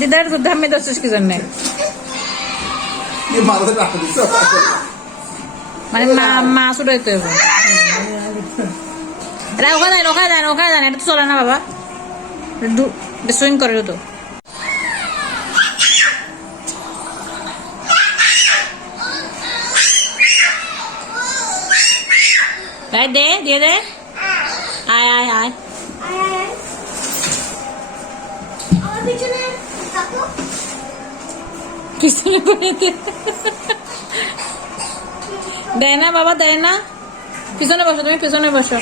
দিদার ধামে দশ কি জন্য মানে মা শুরু ওখানে ওখানে ওখানে, এটা তো চলে না বাবা। সুইং করে তো। তাই দে দিয়ে দে আয় আয় আয় পিছনে করে দে দেয় না বাবা দেয় না পিছনে বসো তুমি পিছনে বসো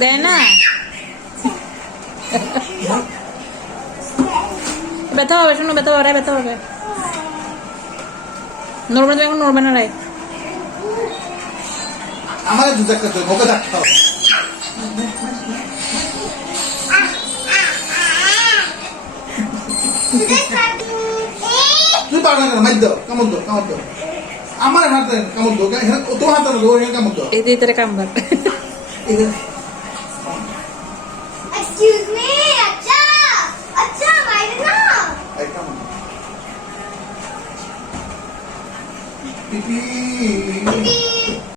দেয় না ব্যথা হবে শোনো ব্যথা হবে ব্যথা হবে নড়বে তুমি এখন নড়বে না রে আমার দুধ একটা তো ওকে দেখাও তুই পারবে না মাইর দাও কামড় দাও কামড় দাও। আমার হাতে কামড় দাও তোমার হাতে না ওখানে কামড় দাও। এই দিয়ে আচ্ছা আচ্ছা কামড় দাও। পিপি। পিপি।